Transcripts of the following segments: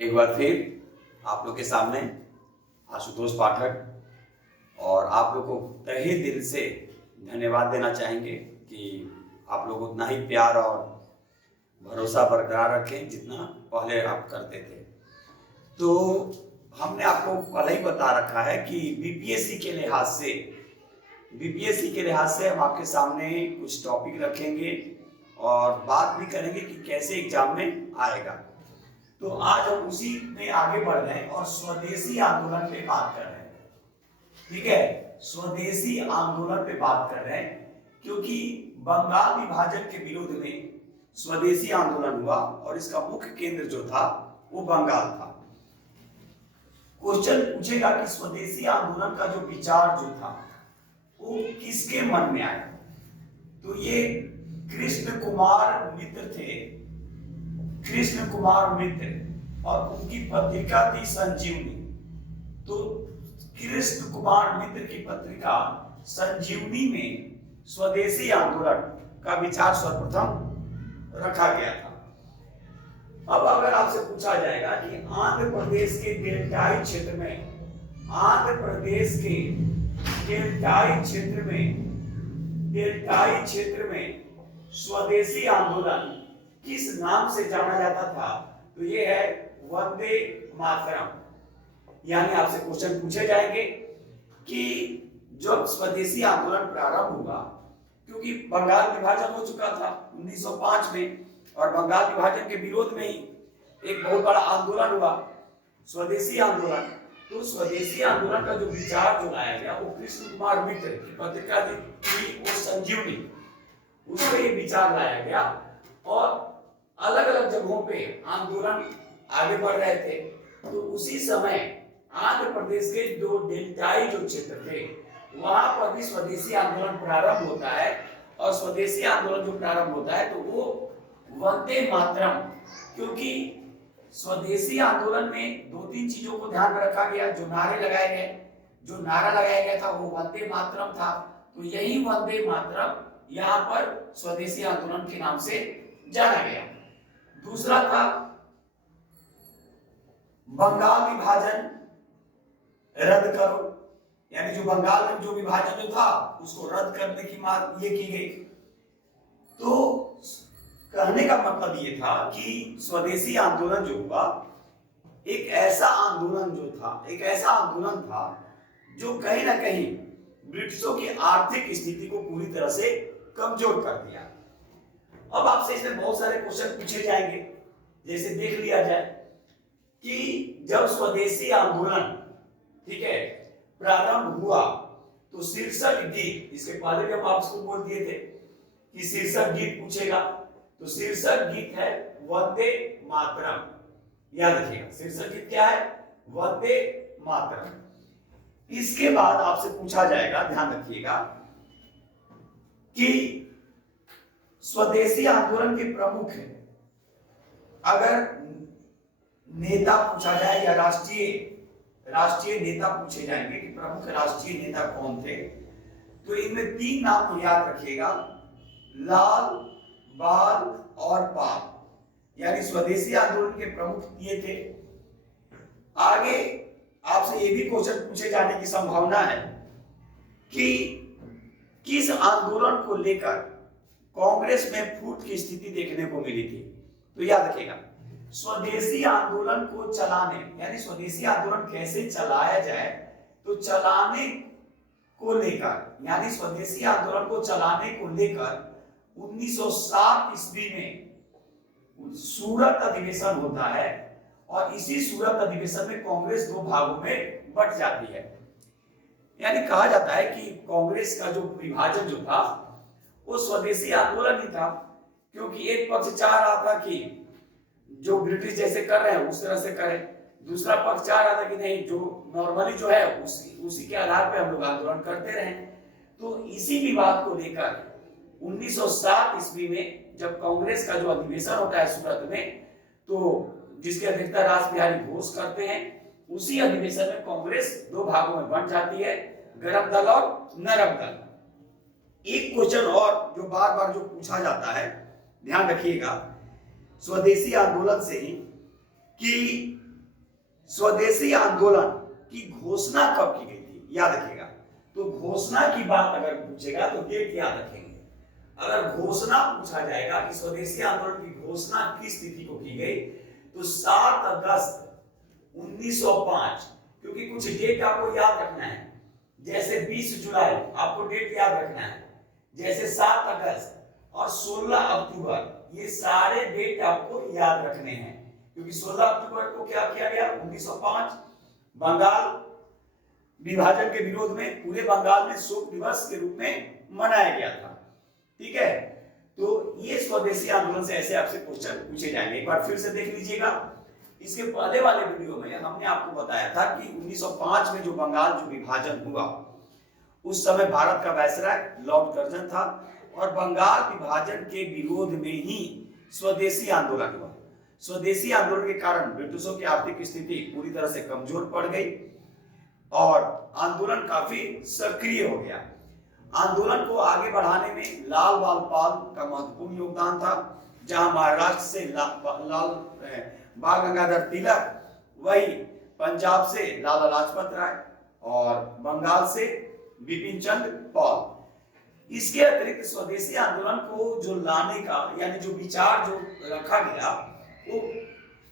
एक बार फिर आप लोग के सामने आशुतोष पाठक और आप लोग को तहे दिल से धन्यवाद देना चाहेंगे कि आप लोग उतना ही प्यार और भरोसा बरकरार रखें जितना पहले आप करते थे। तो हमने आपको पहले ही बता रखा है कि बीपीएससी के लिहाज से हम आपके सामने कुछ टॉपिक रखेंगे और बात भी करेंगे कि कैसे एग्जाम में आएगा। तो आज हम उसी में आगे बढ़ रहे हैं और स्वदेशी आंदोलन पे बात कर रहे हैं। ठीक है, स्वदेशी आंदोलन पे बात कर रहे हैं क्योंकि बंगाल विभाजन के विरोध में स्वदेशी आंदोलन हुआ और इसका मुख्य केंद्र जो था वो बंगाल था। क्वेश्चन पूछेगा कि स्वदेशी आंदोलन का जो विचार जो था वो किसके मन में आया। तो ये कृष्ण कुमार मित्र थे, कृष्ण कुमार मित्र, और उनकी पत्रिका थी संजीवनी। तो कृष्ण कुमार मित्र की पत्रिका संजीवनी में स्वदेशी आंदोलन का विचार सर्वप्रथम रखा गया था। अब अगर आपसे पूछा जाएगा कि आंध्र प्रदेश के डेल्टाई क्षेत्र में, आंध्र प्रदेश के डेल्टाई क्षेत्र में स्वदेशी आंदोलन किस नाम से जाना जाता था, तो ये है वंदे मातरम। यानी आपसे क्वेश्चन पूछे जाएंगे कि जब स्वदेशी आंदोलन प्रारंभ हुआ, क्योंकि बंगाल विभाजन हो चुका था 1905 में और बंगाल विभाजन के विरोध में ही एक बहुत बड़ा आंदोलन हुआ, स्वदेशी आंदोलन। तो स्वदेशी आंदोलन का जो विचार जो लाया गया वो कृष्ण कुमार मित्र की पत्रिका थी वो संजीवनी, उसमें ये विचार लाया गया और अलग अलग जगहों पे आंदोलन आगे बढ़ रहे थे। तो उसी समय आंध्र प्रदेश के जो डेल्टाई जो क्षेत्र थे वहां पर भी स्वदेशी आंदोलन प्रारंभ होता है और स्वदेशी आंदोलन जो प्रारंभ होता है तो वो वंदे मातरम, क्योंकि स्वदेशी आंदोलन में दो तीन चीजों को ध्यान में रखा गया। जो नारा लगाया गया था वो वंदे मातरम था। तो यही वंदे मातरम यहाँ पर स्वदेशी आंदोलन के नाम से जाना गया। दूसरा था बंगाल विभाजन रद्द करो, यानी जो बंगाल में जो विभाजन जो था उसको रद्द करने की मांग ये की गई। तो कहने का मतलब ये था कि स्वदेशी आंदोलन जो हुआ एक ऐसा आंदोलन था जो कहीं ना कहीं ब्रिटिशों की आर्थिक स्थिति को पूरी तरह से कमजोर कर दिया। अब आपसे इसमें बहुत सारे क्वेश्चन पूछे जाएंगे, जैसे देख लिया जाए कि जब स्वदेशी आंदोलन ठीक है प्रारंभ हुआ तो शीर्षक गीत, इसके पहले जब आपको बोल दिए थे कि शीर्षक गीत पूछेगा, तो शीर्षक गीत है वंदे मातरम। याद रखिएगा शीर्षक गीत क्या है, वंदे मातरम। इसके बाद आपसे पूछा जाएगा, ध्यान रखिएगा, कि स्वदेशी आंदोलन के प्रमुख अगर नेता पूछा जाए या राष्ट्रीय नेता पूछे जाएंगे कि प्रमुख राष्ट्रीय नेता कौन थे, तो इनमें तीन नाम याद रखिएगा, लाल, बाल और पाल। यानी स्वदेशी आंदोलन के प्रमुख ये थे। आगे आपसे ये भी क्वेश्चन पूछे जाने की संभावना है कि किस आंदोलन को लेकर कांग्रेस में फूट की स्थिति देखने को मिली थी। तो याद रखिएगा स्वदेशी आंदोलन को चलाने, यानी स्वदेशी आंदोलन कैसे चलाया जाए, तो चलाने को लेकर, यानी स्वदेशी आंदोलन को चलाने को लेकर 1907 ईस्वी में सूरत अधिवेशन होता है और इसी सूरत अधिवेशन में कांग्रेस दो भागों में बट जाती है। यानी कहा जाता है कि कांग्रेस का जो विभाजन जो था वो स्वदेशी आंदोलन ही था, क्योंकि एक पक्ष चाह रहा था कि जो ब्रिटिश जैसे कर रहे हैं उस तरह से करें, दूसरा पक्ष चाह रहा था कि नहीं, जो नॉर्मली जो है उसी के आधार पे हम लोग आंदोलन करते रहे। तो इसी विवाद को लेकर 1907 ईस्वी में जब कांग्रेस का जो अधिवेशन होता है सूरत में, तो जिसकी अध्यक्षता रास बिहारी घोष करते हैं, उसी अधिवेशन में कांग्रेस दो भागों में बंट जाती है, गर्म दल और नरम दल। एक क्वेश्चन और जो बार बार जो पूछा जाता है, ध्यान रखिएगा स्वदेशी आंदोलन से ही, कि स्वदेशी आंदोलन की घोषणा कब की गई थी, याद रखिएगा। तो घोषणा की बात अगर पूछेगा तो डेट याद रखेंगे। अगर घोषणा पूछा जाएगा कि स्वदेशी आंदोलन की घोषणा किस तिथि को की गई, तो 7 अगस्त 1905। क्योंकि कुछ डेट आपको याद रखना है, जैसे 20 जुलाई आपको डेट याद रखना है, जैसे 7 अगस्त और 16 अक्टूबर, ये सारे डेट आपको याद रखने हैं। क्योंकि 16 अक्टूबर को क्या किया गया, 1905 बंगाल विभाजन के विरोध में पूरे बंगाल में शोक दिवस के रूप में मनाया गया था। ठीक है, तो ये स्वदेशी आंदोलन से ऐसे आपसे क्वेश्चन पूछे जाएंगे। एक बार फिर से देख लीजिएगा। इसके पहले वाले वीडियो में हमने आपको बताया था कि 1905 में जो बंगाल जो विभाजन हुआ, उस समय भारत का वायसराय लॉर्ड कर्जन था और बंगाल विभाजन के विरोध में ही स्वदेशी आंदोलन हुआ। स्वदेशी आंदोलन के कारण ब्रिटिशों की आर्थिक स्थिति पूरी तरह से कमजोर पड़ गई और आंदोलन काफी सक्रिय हो गया। आंदोलन को आगे बढ़ाने में लाल बाल का महत्वपूर्ण योगदान था। जहां महाराष्ट्र से बाल गंगाधर तिलक, वही पंजाब से लाला लाजपत राय और बंगाल से बिपिन चंद्र पाल। इसके अतिरिक्त स्वदेशी आंदोलन को जो लाने का यानी जो विचार जो रखा गया, वो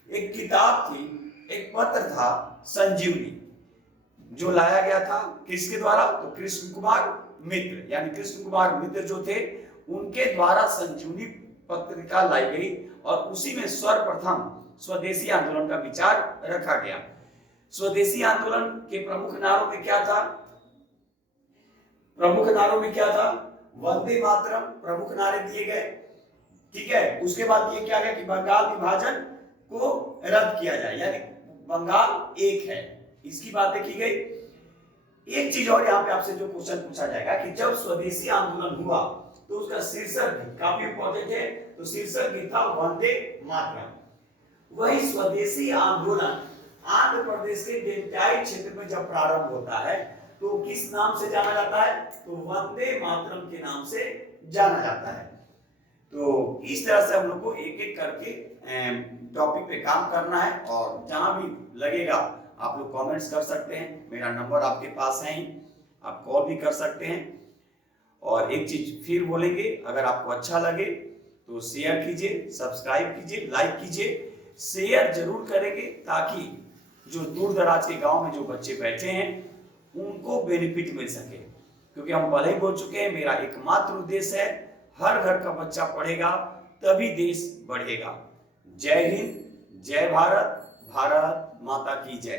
एक किताब थी, एक पत्र था संजीवनी, जो लाया गया था किसके द्वारा, तो कृष्ण कुमार मित्र, यानी कृष्ण कुमार मित्र जो थे उनके द्वारा संजीवनी पत्रिका लाई गई और उसी में सर्वप्रथम स्वदेशी आंदोलन का विचार रखा गया। स्वदेशी आंदोलन के प्रमुख नारों में क्या था, वंदे मातरम प्रमुख नारे दिए गए। ठीक है, उसके बाद ये क्या गया कि बंगाल विभाजन को रद्द किया जाए, यानी बंगाल एक है, इसकी बातें की गई। एक चीज और यहाँ पे आपसे जो क्वेश्चन पूछा जाएगा कि जब स्वदेशी आंदोलन हुआ तो उसका शीर्षक भी काफी इंपॉर्टेंट है, तो शीर्षक भी था वंदे मातरम। वही स्वदेशी आंदोलन आंध्र प्रदेश के डेल्टाई क्षेत्र में जब प्रारंभ होता है तो किस नाम से जाना जाता है, तो वंदे मातरम के नाम से जाना जाता है। तो इस तरह से हम लोग को एक एक करके टॉपिक पे काम करना है और जहां भी लगेगा आप लोग कमेंट्स कर सकते हैं। मेरा नंबर आपके पास है ही, आप कॉल भी कर सकते हैं। और एक चीज फिर बोलेंगे, अगर आपको अच्छा लगे तो शेयर कीजिए, सब्सक्राइब कीजिए, लाइक कीजिए। शेयर जरूर करेंगे ताकि जो दूर दराज के गांव में जो बच्चे बैठे हैं उनको बेनिफिट मिल सके। क्योंकि हम पहले ही बोल चुके हैं, मेरा एकमात्र उद्देश्य है हर घर का बच्चा पढ़ेगा तभी देश बढ़ेगा। जय हिंद, जय भारत, भारत माता की जय।